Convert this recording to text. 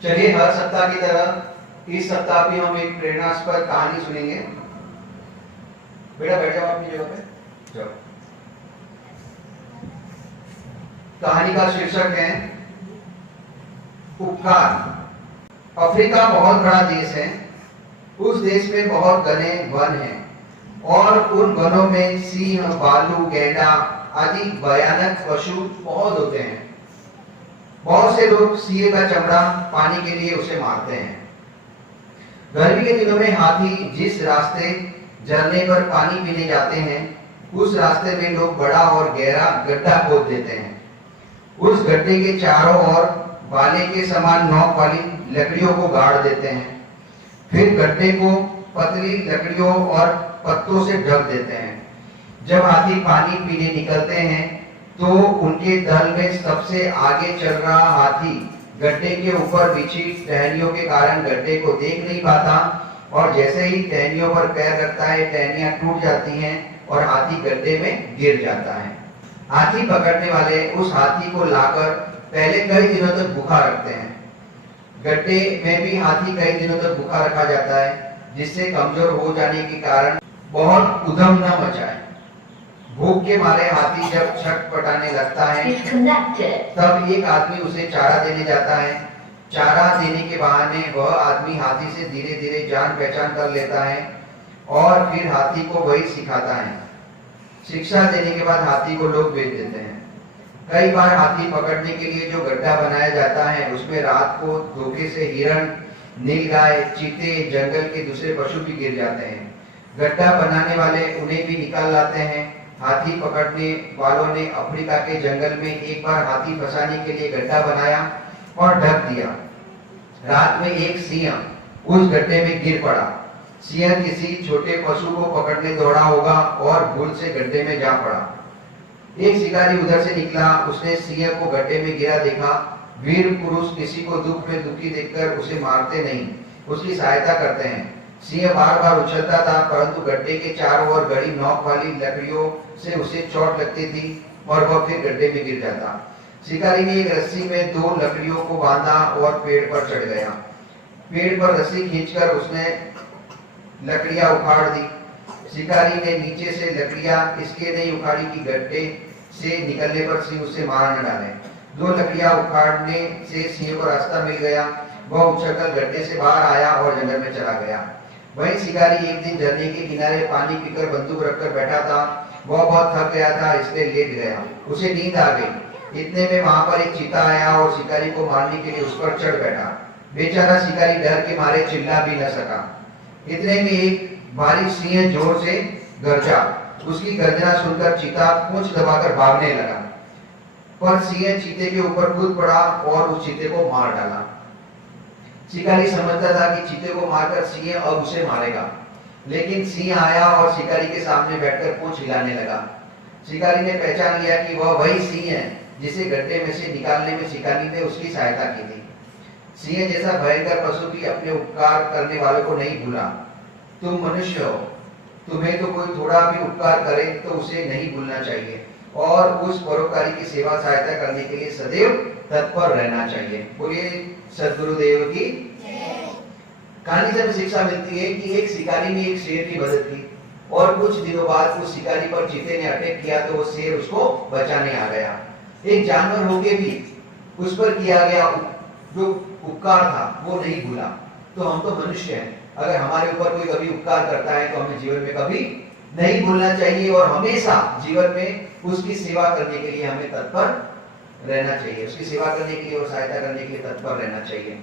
चलिए हर सप्ताह की तरह इस सप्ताह भी हम एक प्रेरणास्पद कहानी सुनेंगे। बेटा बैठ जाओ अपनी जगह पे। जाओ। कहानी का शीर्षक है उपकार। अफ्रीका बहुत बड़ा देश है। उस देश में बहुत घने वन हैं और उन वनों में सिंह, भालू, गैंडा आदि भयानक पशु बहुत होते हैं। बहुत से लोग सिंह का चमड़ा पाने के लिए उसे मारते हैं। गर्मी के दिनों में हाथी जिस रास्ते झरने पर पानी पीने जाते हैं, उस रास्ते में लोग बड़ा और गहरा गड्ढा खोद देते हैं। उस गड्ढे के चारों ओर भाले के समान नोक वाली लकड़ियों को गाड़ देते हैं। फिर गड्ढे को पतली लकड़ियों और पत्तों से ढक देते हैं। जब हाथी पानी पीने निकलते हैं तो उनके दल में सबसे आगे चल रहा हाथी गड्ढे के ऊपर बिछी टहनियों के कारण गड्ढे को देख नहीं पाता और जैसे ही टहनियों पर पैर रखता है, टहनियां टूट जाती हैं और हाथी गड्ढे में गिर जाता है। हाथी पकड़ने वाले उस हाथी को लाकर पहले कई दिनों तक भूखा रखते हैं। गड्ढे में भी हाथी कई दिनों तक भूखा रखा जाता है, जिससे कमजोर हो जाने के कारण बहुत उधम न मचाए। भूख के मारे हाथी जब छटपटाने लगता है तब एक आदमी उसे चारा देने जाता है। चारा देने के बहाने वह आदमी हाथी से धीरे धीरे जान पहचान कर लेता है और फिर हाथी को वही सिखाता है। शिक्षा देने के बाद हाथी को लोग बेच देते हैं। कई बार हाथी पकड़ने के लिए जो गड्ढा बनाया जाता है उसमें रात को धोखे से हिरण, नीलगाय, चीते, जंगल के दूसरे पशु भी गिर जाते हैं। गड्ढा बनाने वाले उन्हें भी निकाल लाते हैं। हाथी पकड़ने वालों ने अफ्रीका के जंगल में एक बार हाथी फंसाने के लिए गड्ढा बनाया और ढक दिया। रात में एक सिंह उस गड्ढे में गिर पड़ा। सिंह किसी छोटे पशु को पकड़ने दौड़ा होगा और भूल से गड्ढे में जा पड़ा। एक शिकारी उधर से निकला। उसने सिंह को गड्ढे में गिरा देखा। वीर पुरुष किसी को दुख में दुखी देखकर उसे मारते नहीं, उसकी सहायता करते हैं। सिंह बार बार उछलता था, परंतु गड्ढे के चारों ओर गड़ी नोक वाली लकड़ियों से उसे चोट लगती थी और वह फिर गड्ढे में गिर जाता। शिकारी ने एक रस्सी में 2 लकड़ियों को बांधा और पेड़ पर चढ़ गया। पेड़ पर रस्सी खींचकर उसने लकड़ियां उखाड़ दी। शिकारी ने नीचे से लकड़ियां इसलिए नहीं उखाड़ी कि गड्ढे से निकलने पर सिंह उसे मार न डाले। 2 लकड़ियां उखाड़ने से सिंह को रास्ता मिल गया। वह उछलकर गड्ढे से बाहर आया और जंगल में चला गया। वही शिकारी एक दिन झरने के किनारे पानी पीकर बंदूक रखकर बैठा था। वह बहुत थक गया था, इसलिए लेट गया। उसे नींद आ गई। इतने में वहां पर एक चीता आया और शिकारी को मारने के लिए उस पर चढ़ बैठा। बेचारा शिकारी डर के मारे चिल्ला भी न सका। इतने में एक भारी सिंह जोर से गरजा। उसकी गर्जना सुनकर चीता पूंछ दबाकर भागने लगा, पर सिंह चीते के ऊपर कूद पड़ा और उस चीते को मार डाला। शिकारी समझता था कि चीते को मारकर सिंह अब उसे मारेगा, लेकिन सिंह आया और शिकारी के सामने बैठकर पूंछ हिलाने लगा। शिकारी ने पहचान लिया कि वह वही सिंह है जिसे गड्ढे में से निकालने में शिकारी ने उसकी सहायता की थी। सिंह जैसा भयंकर पशु भी अपने उपकार करने वालों को नहीं भूला। तुम मनुष्य हो, तुम्हें तो कोई थोड़ा भी उपकार करे तो उसे नहीं भूलना चाहिए और उस परोपकारी की सेवा सहायता करने के लिए सदैव तत्पर रहना चाहिए। बोलिए सद्गुरुदेव की। कहानी से हमें शिक्षा मिलती है कि एक शिकारी ने एक शेर की मदद की और कुछ दिनों बाद उस शिकारी पर चीते ने अटैक किया तो वो शेर उसको बचाने आ गया। एक जानवर होके भी उस पर किया गया जो उपकार था वो नहीं भूला। तो हम तो मनुष्य हैं, अगर हमारे ऊपर कोई कभी उपकार करता है तो हमें जीवन में कभी नहीं भूलना चाहिए और हमेशा जीवन में उसकी सेवा करने के लिए हमें तत्पर रहना चाहिए, उसकी सेवा करने के लिए और सहायता करने के लिए तत्पर रहना चाहिए।